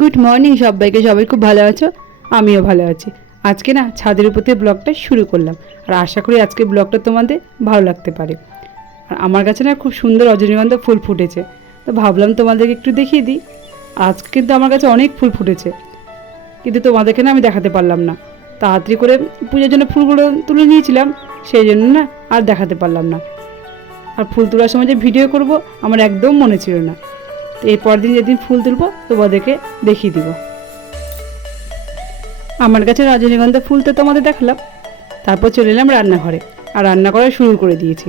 Good morning সবাইকে, সবাই খুব ভালো আছো, আমিও ভালো আছি। আজকে না ছাদের উপর থেকে ব্লগটা শুরু করলাম, আর আশা করি আজকে ব্লগটা তোমাদের ভালো লাগতে পারে। আর আমার কাছে না খুব সুন্দর রজনীগন্ধা ফুল ফুটেছে, তো ভাবলাম তোমাদেরকে একটু দেখিয়ে দিই। আজকে কিন্তু আমার কাছে অনেক ফুল ফুটেছে, কিন্তু তোমাদেরকে না আমি দেখাতে পারলাম না। তাড়াতাড়ি করে পুজোর জন্য ফুলগুলো তুলে নিয়েছিলাম, সেই জন্য না আর দেখাতে পারলাম না। আর ফুল তোলার সময় যে ভিডিও করব আমার একদম মনে ছিল না। তো এই পরের দিন যেদিন ফুল তুলবো তোমাদেরকে দেখিয়ে দিব। আমার কাছে রজনীগন্ধা ফুল তো তোমাদের দেখালাম, তারপর চলে এলাম রান্নাঘরে, আর রান্না করা শুরু করে দিয়েছি।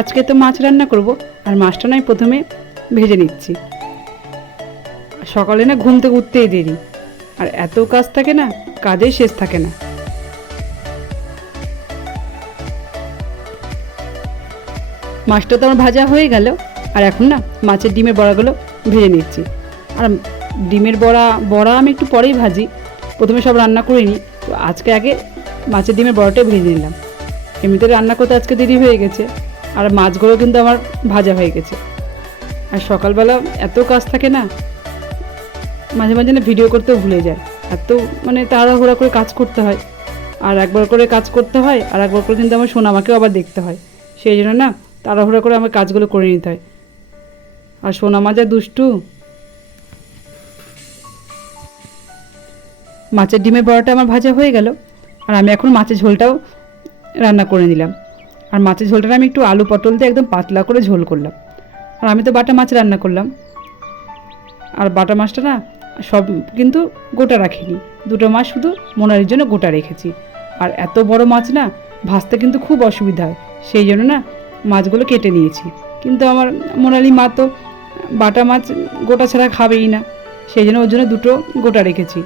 আজকে তো মাছ রান্না করব, আর মাছটা নয় প্রথমে ভেজে নিচ্ছি। সকালে না ঘুম থেকে উঠতেই দেরি, আর এত কাজ থাকে না, কাজের শেষ থাকে না। মাছটা তো আমার ভাজা হয়ে গেল, আর এখন না মাছের ডিমের বড়াগুলো ভেজে নিচ্ছি। আর ডিমের বড়া বড়া আমি একটু পরেই ভাজি, প্রথমে সব রান্না করে নিই। তো আজকে আগে মাছের ডিমের বড়াটাই ভেজে নিলাম। এমনিতে রান্না করতে আজকে দেরি হয়ে গেছে, আর মাছগুলো কিন্তু আমার ভাজা হয়ে গেছে। আর সকালবেলা এত কাজ থাকে না, মাঝে মাঝে না ভিডিও করতেও ভুলে যায়। এত মানে তাড়াহুড়া করে কাজ করতে হয়, আর একবার করে কাজ করতে হয়, আর একবার করে কিন্তু আমার সোনামাকেও আবার দেখতে হয়। সেই জন্য না তাড়াহুড়া করে আমার কাজগুলো করে নিতে হয়। আর সোনামা যা দুষ্টু। মাছের ডিমের বড়াটা আমার ভাজা হয়ে গেল, আর আমি এখন মাছের ঝোলটাও রান্না করে নিলাম। আর মাছের ঝোলটা আমি একটু আলু পটল দিয়ে একদম পাতলা করে ঝোল করলাম। আর আমি তো বাটা মাছ রান্না করলাম, আর বাটা মাছটা না সব কিন্তু গোটা রাখিনি, দুটো মাছ শুধু মোনালির জন্য গোটা রেখেছি। আর এত বড় মাছ না ভাজতে কিন্তু খুব অসুবিধা হয়, সেই জন্য না মাছগুলো কেটে নিয়েছি। কিন্তু আমার মোনালি মা তো বাটা মাছ গোটা ছাড়া খাবেই না, সেই জন্য ওর জন্য দুটো গোটা রেখেছি।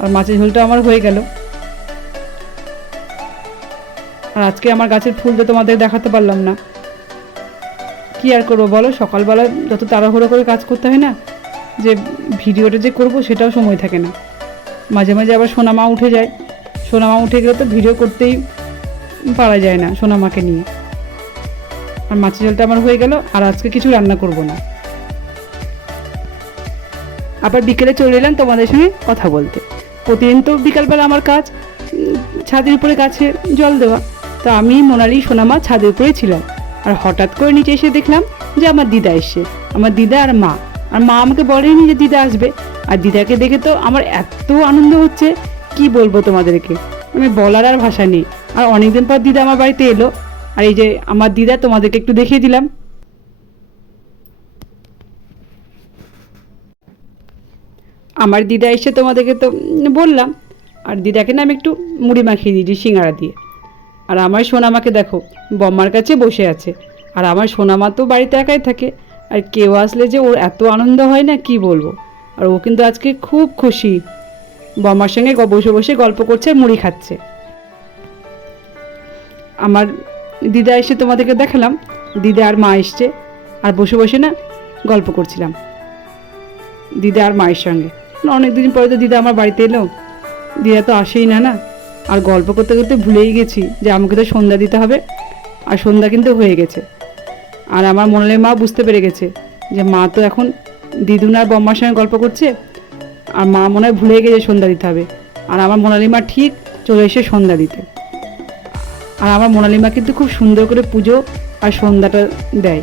আর মাছের ঝোলটা আমার হয়ে গেল। আর আজকে আমার গাছের ফুল তো তোমাদের দেখাতে পারলাম না, কি আর করবো বলো, সকালবেলা যত তাড়াহুড়ো করে কাজ করতে হয় না, যে ভিডিওটা যে করব সেটাও সময় থাকে না। মাঝে মাঝে আবার সোনামা উঠে যায়, সোনামা উঠে গেলে তো ভিডিও করতেই পারা যায় না সোনামাকে নিয়ে। আর মাছের ঝোলটা আমার হয়ে গেল, আর আজকে কিছু রান্না করব না। আবার বিকেলে চলে এলাম তোমাদের সঙ্গে কথা বলতে। প্রতিদিন তো বিকালবেলা আমার কাজ ছাদের উপরে গাছে জল দেওয়া। তো আমি মোনালি সোনামা ছাদের উপরে ছিলাম, আর হঠাৎ করে নিচে এসে দেখলাম যে আমার দিদা এসছে, আমার দিদা আর মা। আর মা আমাকে বলেনি যে দিদা আসবে, আর দিদাকে দেখে তো আমার এত আনন্দ হচ্ছে, কি বলবো তোমাদেরকে, আমি বলার আর ভাষা নেই। আর অনেকদিন পর দিদা আমার বাড়িতে এলো, আর এই যে আমার দিদা তোমাদেরকে একটু দেখিয়ে দিলাম। আমার দিদা এসে তোমাদেরকে তো বললাম। আর দিদাকে না আমি একটু মুড়ি মাখিয়ে দিয়েছি সিঙ্গারা দিয়ে। আর আমার সোনামাকে দেখো বম্মার কাছে বসে আছে। আর আমার সোনামা তো বাড়িতে একাই থাকে, আর কেউ আসলে যে ওর এত আনন্দ হয় না কি বলবো। আর ও কিন্তু আজকে খুব খুশি, বম্মার সঙ্গে বসে বসে গল্প করছে আর মুড়ি খাচ্ছে। আমার দিদা এসে তোমাদেরকে দেখালাম, দিদা আর মা এসছে, আর বসে বসে না গল্প করছিলাম দিদা আর মায়ের সঙ্গে। অনেক দিন পরে তো দিদা আমার বাড়িতে এলো, দিদা তো আসেই না না। আর গল্প করতে করতে ভুলেই গেছি যে আমাকে তো সন্ধ্যা দিতে হবে, আর সন্ধ্যা কিন্তু হয়ে গেছে। আর আমার মোনালির মা বুঝতে পেরে গেছে যে মা তো এখন দিদুন আর বম্মার সঙ্গে গল্প করছে, আর মা মনে হয় ভুলে গেছে সন্ধ্যা দিতে হবে। আর আমার মোনালি মা ঠিক চলে এসে সন্ধ্যা দিতে। আর আমার মোনালি মা কিন্তু খুব সুন্দর করে পুজো আর সন্ধ্যাটা দেয়।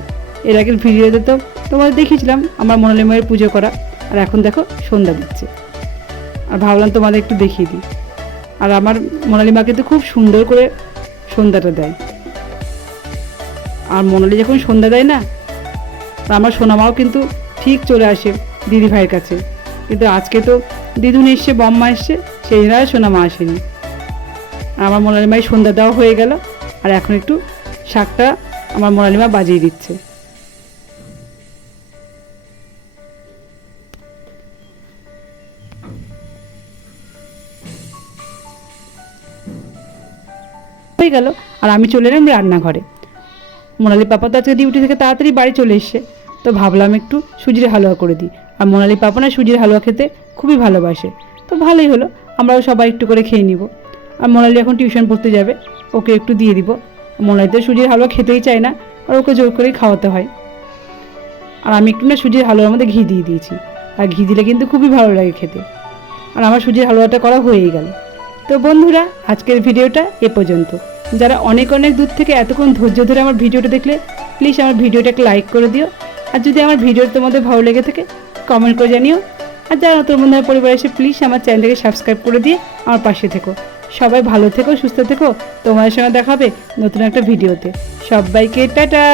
এর আগের ভিডিওতে তো তোমাদের দেখিয়েছিলাম আমার মোনালি মায়ের পুজো করা, আর এখন দেখো সন্ধ্যা দিচ্ছে। আর ভাবলাম তোমাদের একটু দেখিয়ে দিই। আর আমার মোনালি মা কিন্তু খুব সুন্দর করে সন্ধ্যাটা দেয়। আর মোনালি যখন সন্ধ্যা দেয় না, আমার সোনামাও কিন্তু ঠিক চলে আসে দিদি ভাইয়ের কাছে। কিন্তু আজকে তো দিদুন এসছে, বম্মা এসছে, সেই জন্য আর সোনামা আসেনি। আর আমার মোনালি মায়ের সন্ধ্যা দেওয়া হয়ে গেল, আর এখন একটু শাকটা আমার মোনালি মা বাজিয়ে দিচ্ছে। হয়ে গেল, আর আমি চলে এলাম রান্নাঘরে। মোনালি পাপা তো আজকে ডিউটি থেকে তাড়াতাড়ি বাড়ি চলে এসছে, তো ভাবলাম একটু সুজির হালুয়া করে দিই। আর মোনালি পাপা না সুজির হালুয়া খেতে খুবই ভালোবাসে, তো ভালোই হলো, আমরাও সবাই একটু করে খেয়ে নিব। আর মোনালি এখন টিউশন পড়তে যাবে, ওকে একটু দিয়ে দিব। মোনালি তো সুজির হালুয়া খেতেই চায় না, আর ওকে জোর করেই খাওয়াতে হয়। আর আমি একটু না সুজির হালুয়ার মধ্যে ঘি দিয়ে দিয়েছি, আর ঘি দিলে কিন্তু খুবই ভালো লাগে খেতে। আর আমার সুজির হালুয়াটা করা হয়েই গেল। তো বন্ধুরা, আজকের ভিডিওটা এ পর্যন্ত। যারা অনেক অনেক দূর থেকে এতক্ষণ ধৈর্য ধরে আমার ভিডিওটা দেখলে, প্লিজ আমার ভিডিওটাকে লাইক করে দিও। আর যদি আমার ভিডিও তোমাদের ভালো লেগে থাকে কমেন্ট করে জানিও। আর যারা নতুন বন্ধু আমার পরিবারে এসে প্লিজ আমার চ্যানেলটাকে সাবস্ক্রাইব করে দিয়ে আমার পাশে থেকো। সবাই ভালো থেকো, সুস্থ থেকো। তোমাদের সঙ্গে দেখা হবে নতুন একটা ভিডিওতে। সবাইকে টাটা।